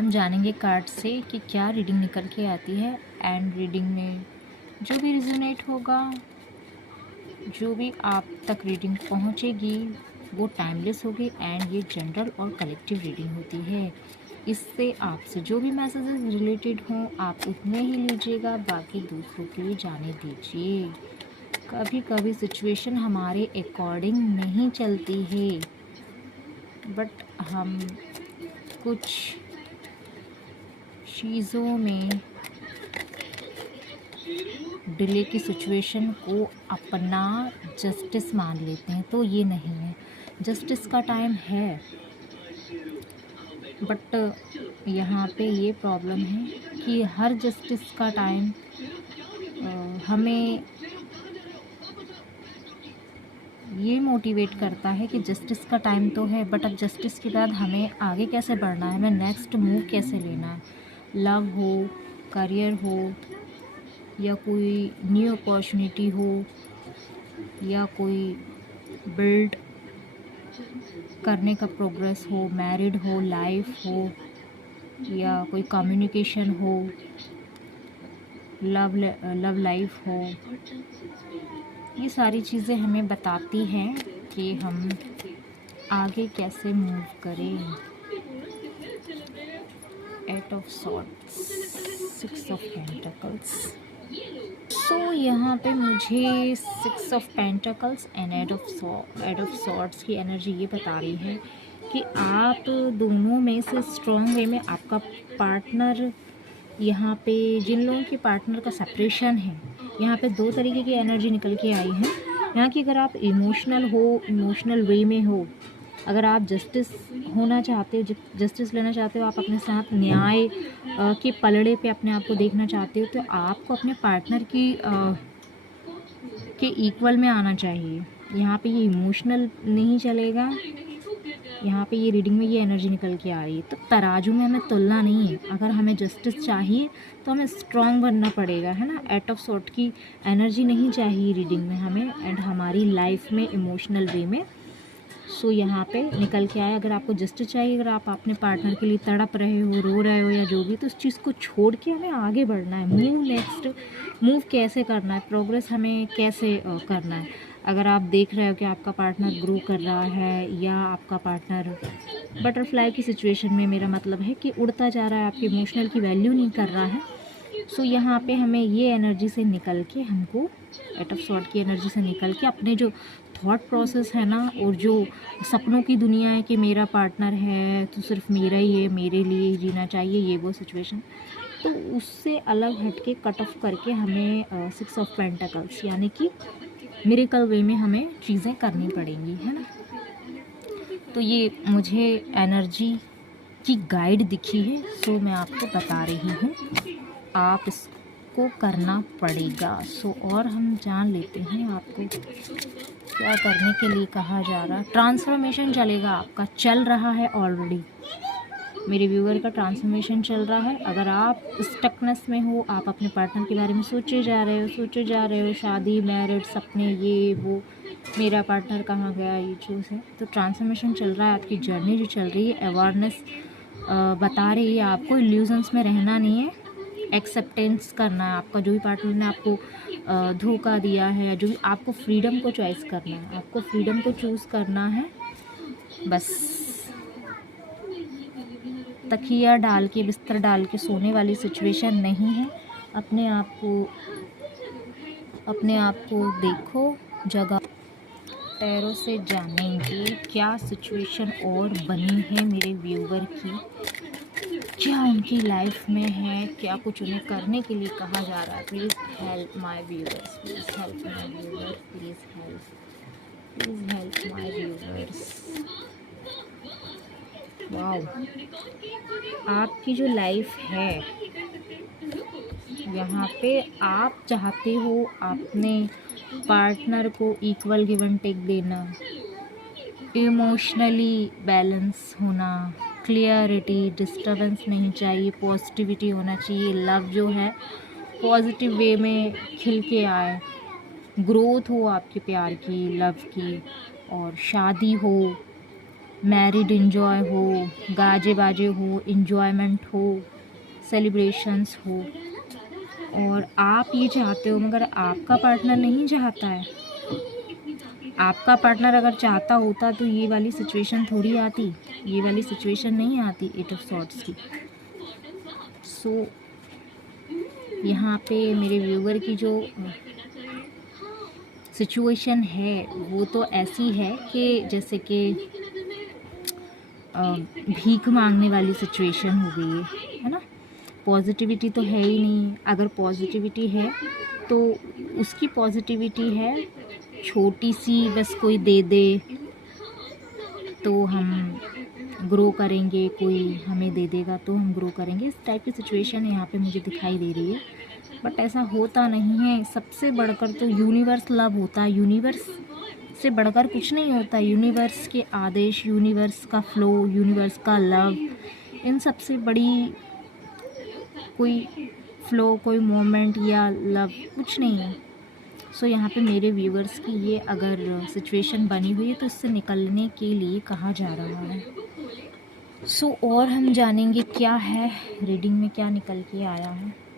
हम जानेंगे कार्ड से कि क्या रीडिंग निकल के आती है। एंड रीडिंग में जो भी रिजोनेट होगा, जो भी आप तक रीडिंग पहुंचेगी वो टाइमलेस होगी। एंड ये जनरल और कलेक्टिव रीडिंग होती है। इससे आपसे जो भी मैसेजेस रिलेटेड हों आप उतने ही लीजिएगा, बाकी दूसरों के लिए जाने दीजिए। कभी कभी सिचुएशन हमारे अकॉर्डिंग नहीं चलती है, बट हम कुछ चीज़ों में डिले की सिचुएशन को अपना जस्टिस मान लेते हैं, तो ये नहीं है। जस्टिस का टाइम है, बट यहाँ पे ये प्रॉब्लम है कि हर जस्टिस का टाइम हमें ये मोटिवेट करता है कि जस्टिस का टाइम तो है, बट अब जस्टिस के बाद हमें आगे कैसे बढ़ना है, हमें नेक्स्ट मूव कैसे लेना है। लव हो, करियर हो, या कोई न्यू अपॉर्चुनिटी हो, या कोई बिल्ड करने का प्रोग्रेस हो, मैरिड हो, लाइफ हो, या कोई कम्युनिकेशन हो, लव लाइफ हो। ये सारी चीज़ें हमें बताती हैं कि हम आगे कैसे मूव करें। Eight of swords, six of pentacles. So यहाँ पे मुझे six of pentacles and eight of swords की एनर्जी ये बता रही है कि आप दोनों में से स्ट्रॉन्ग वे में आपका पार्टनर, यहाँ पे जिन लोगों के पार्टनर का सेपरेशन है, यहाँ पे दो तरीके की एनर्जी निकल के आई है। यहाँ की अगर आप इमोशनल वे में हो, अगर आप जस्टिस होना चाहते हो, जस्टिस लेना चाहते हो, आप अपने साथ न्याय के पलड़े पे अपने आप को देखना चाहते हो, तो आपको अपने पार्टनर के इक्वल में आना चाहिए। यहाँ पे ये इमोशनल नहीं चलेगा। यहाँ पे ये रीडिंग में ये एनर्जी निकल के आ रही है। तो तराजू में हमें तुलना नहीं है। अगर हमें जस्टिस चाहिए तो हमें स्ट्रॉन्ग बनना पड़ेगा, है ना। एट ऑफ सॉर्ट की एनर्जी नहीं चाहिए रीडिंग में हमें, एंड हमारी लाइफ में इमोशनल वे में। सो यहाँ पे निकल के आया, अगर आपको जस्टिस चाहिए, अगर आप अपने पार्टनर के लिए तड़प रहे हो, रो रहे हो, या जो भी, तो उस चीज़ को छोड़ के हमें आगे बढ़ना है। नेक्स्ट मूव कैसे करना है, प्रोग्रेस हमें कैसे करना है। अगर आप देख रहे हो कि आपका पार्टनर ग्रो कर रहा है, या आपका पार्टनर बटरफ्लाई की सिचुएशन में, मेरा मतलब है कि उड़ता जा रहा है, आपके इमोशनल की वैल्यू नहीं कर रहा है। सो यहाँ पे हमें ये एनर्जी से निकल के, हमको एट ऑफ सॉर्ड की एनर्जी से निकल के अपने जो थॉट प्रोसेस है ना, और जो सपनों की दुनिया है कि मेरा पार्टनर है तो सिर्फ मेरा ही है, मेरे लिए ही जीना चाहिए, ये वो सिचुएशन, तो उससे अलग हटके कट ऑफ करके हमें सिक्स ऑफ पेंटिकल्स यानी कि मिरेकल वे में हमें चीज़ें करनी पड़ेंगी, है ना। तो ये मुझे एनर्जी की गाइड दिखी है, सो मैं आपको बता रही हूँ, आप इसको करना पड़ेगा। सो और हम जान लेते हैं आपको क्या करने के लिए कहा जा रहा है। ट्रांसफॉर्मेशन चलेगा आपका, चल रहा है ऑलरेडी। मेरे व्यूअर का ट्रांसफॉर्मेशन चल रहा है। अगर आप स्टकनेस में हो, आप अपने पार्टनर के बारे में सोचे जा रहे हो, शादी, मैरिड, सपने, ये वो, मेरा पार्टनर कहाँ गया, ये चीज़ है। तो ट्रांसफॉर्मेशन चल रहा है, आपकी जर्नी जो चल रही है, अवेयरनेस बता रही है आपको इल्यूजन्स में रहना नहीं है, एक्सेप्टेंस करना है। आपका जो भी पार्टनर ने आपको धोखा दिया है, जो भी, आपको फ्रीडम को चॉइस करना है, आपको फ्रीडम को चूज़ करना है। बस तकिया डाल के, बिस्तर डाल के सोने वाली सिचुएशन नहीं है। अपने आप को देखो, जगह पैरों से जानेंगे क्या सिचुएशन और बनी है मेरे व्यूवर की, क्या उनकी लाइफ में है, क्या कुछ उन्हें करने के लिए कहा जा रहा है। Please help my viewers, please help my viewers, please help my viewers. Wow, आपकी जो लाइफ है, यहाँ पे आप चाहते हो अपने पार्टनर को इक्वल गिव एंड टेक देना, इमोशनली बैलेंस होना, क्लियरिटी, डिस्टर्बेंस नहीं चाहिए, पॉजिटिविटी होना चाहिए। लव जो है पॉजिटिव वे में खिल के आए, ग्रोथ हो आपके प्यार की, लव की, और शादी हो, मैरिड इन्जॉय हो, गाजे बाजे हो, इन्जॉयमेंट हो, सेलिब्रेशंस हो, और आप ये चाहते हो मगर आपका पार्टनर नहीं चाहता है। आपका पार्टनर अगर चाहता होता तो ये वाली सिचुएशन थोड़ी आती, ये वाली सिचुएशन नहीं आती 8 ऑफ सॉर्ड्स की। सो यहाँ पे मेरे व्यूवर की जो सिचुएशन है वो तो ऐसी है कि जैसे कि भीख मांगने वाली सिचुएशन हो गई है ना। पॉजिटिविटी तो है ही नहीं। अगर पॉजिटिविटी है तो उसकी पॉजिटिविटी है छोटी सी, बस कोई दे दे तो हम ग्रो करेंगे, कोई हमें दे देगा तो हम ग्रो करेंगे, इस टाइप की सिचुएशन यहाँ पे मुझे दिखाई दे रही है। बट ऐसा होता नहीं है। सबसे बढ़कर तो यूनिवर्स लव होता है, यूनिवर्स से बढ़कर कुछ नहीं होता। यूनिवर्स के आदेश, यूनिवर्स का फ्लो, यूनिवर्स का लव, इन सबसे बड़ी कोई फ्लो, कोई मोमेंट या लव कुछ नहीं है। सो यहाँ पे मेरे व्यूवर्स की ये अगर सिचुएशन बनी हुई है तो इससे निकलने के लिए कहा जा रहा है। सो और हम जानेंगे क्या है रीडिंग में, क्या निकल के आया है।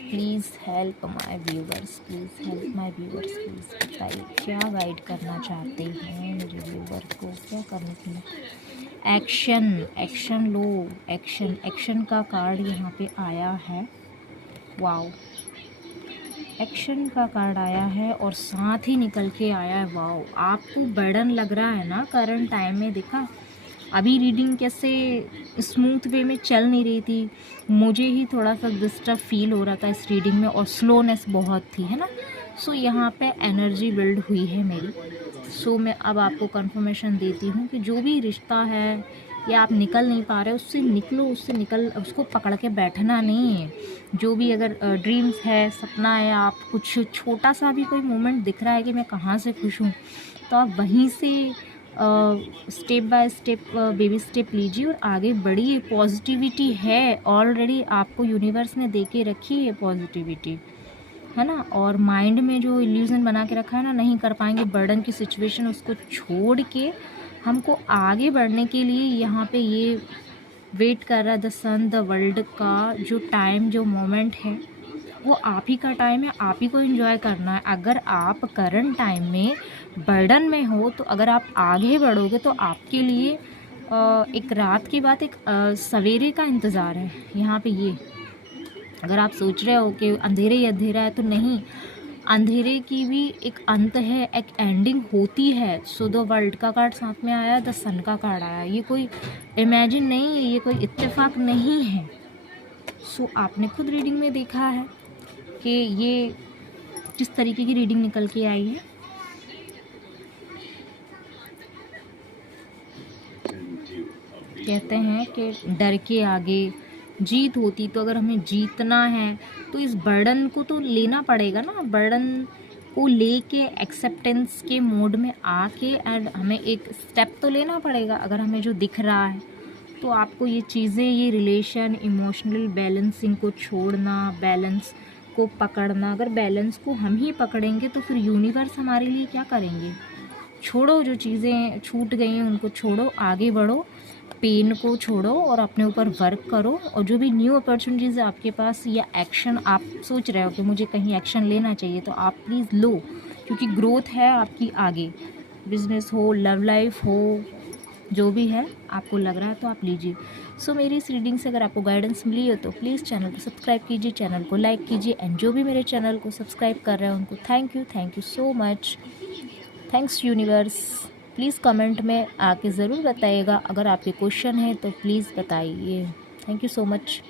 Please help my viewers, please help my viewers, please बताइए क्या गाइड करना चाहते हैं मेरे व्यूवर को, क्या करने के लिए। एक्शन, एक्शन लो, एक्शन, एक्शन का कार्ड यहाँ पे आया है। वाओ, एक्शन का कार्ड आया है और साथ ही निकल के आया है। वाओ, आपको बर्डन लग रहा है ना करंट टाइम में। देखा अभी रीडिंग कैसे स्मूथ वे में चल नहीं रही थी, मुझे ही थोड़ा सा डिस्टर्ब फील हो रहा था इस रीडिंग में और स्लोनेस बहुत थी, है ना। सो यहाँ पे एनर्जी बिल्ड हुई है मेरी। सो मैं अब आपको कंफर्मेशन देती हूँ कि जो भी रिश्ता है या आप निकल नहीं पा रहे उससे निकलो, उससे निकल, उसको पकड़ के बैठना नहीं है। जो भी अगर ड्रीम्स है, सपना है, आप कुछ छोटा सा भी कोई मोमेंट दिख रहा है कि मैं कहाँ से खुश हूँ, तो आप वहीं से step by step, baby step लीजिए और आगे बढ़िए। पॉजिटिविटी है ऑलरेडी, आपको यूनिवर्स ने दे के रखी है पॉजिटिविटी, है ना। और माइंड में जो इल्यूज़न बना के रखा है ना, नहीं कर पाएंगे, बर्डन की सिचुएशन, उसको छोड़ के हमको आगे बढ़ने के लिए यहाँ पे ये वेट कर रहा है। द सन, द वर्ल्ड का जो टाइम, जो मोमेंट है वो आप ही का टाइम है, आप ही को एंजॉय करना है। अगर आप करंट टाइम में बर्डन में हो तो अगर आप आगे बढ़ोगे तो आपके लिए एक रात के बाद एक सवेरे का इंतज़ार है यहाँ पे। ये अगर आप सोच रहे हो कि अंधेरे ही अंधेरा है, तो नहीं, अंधेरे की भी एक अंत है, एक एंडिंग होती है। सो द वर्ल्ड का कार्ड साथ में आया, द सन का कार्ड आया। ये कोई इमेजिन नहीं है, ये कोई इत्तेफाक नहीं है। सो आपने खुद रीडिंग में देखा है कि ये जिस तरीके की रीडिंग निकल के आई है। कहते हैं कि डर के आगे जीत होती, तो अगर हमें जीतना है तो इस बर्डन को तो लेना पड़ेगा ना। बर्डन को लेके एक्सेप्टेंस के मोड में आके एंड हमें एक स्टेप तो लेना पड़ेगा। अगर हमें जो दिख रहा है तो आपको ये चीज़ें, ये रिलेशन, इमोशनल बैलेंसिंग को छोड़ना, बैलेंस को पकड़ना। अगर बैलेंस को हम ही पकड़ेंगे तो फिर यूनिवर्स हमारे लिए क्या करेंगे। छोड़ो, जो चीज़ें छूट गई हैं उनको छोड़ो, आगे बढ़ो, पेन को छोड़ो और अपने ऊपर वर्क करो। और जो भी न्यू अपॉर्चुनिटीज़ है आपके पास या एक्शन आप सोच रहे हो कि मुझे कहीं एक्शन लेना चाहिए, तो आप प्लीज़ लो, क्योंकि ग्रोथ है आपकी आगे। बिजनेस हो, लव लाइफ हो, जो भी है आपको लग रहा है तो आप लीजिए। सो मेरी इस रीडिंग से अगर आपको गाइडेंस मिली हो तो प्लीज़ चैनल को सब्सक्राइब कीजिए, चैनल को लाइक कीजिए। एंड जो भी मेरे चैनल को सब्सक्राइब कर रहे हैं उनको thank you so much. Thanks universe. Please comment में आके ज़रूर बताइएगा, अगर आपके क्वेश्चन है तो प्लीज़ बताइए। Thank you so much.